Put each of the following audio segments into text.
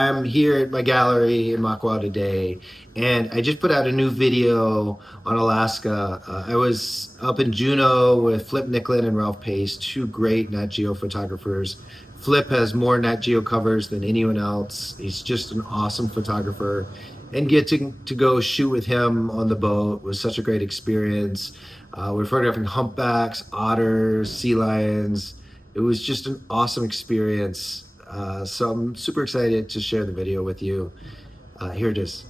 I'm here at my gallery in Makwa today, and I just put out a new video on Alaska. I was up in Juneau with Flip Nicklin and Ralph Pace, two great Nat Geo photographers. Flip has more Nat Geo covers than anyone else. He's just an awesome photographer, and getting to go shoot with him on the boat was such a great experience. We're photographing humpbacks, otters, sea lions. It was just an awesome experience. So I'm super excited to share the video with you. Here it is.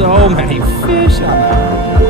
So many fish on that.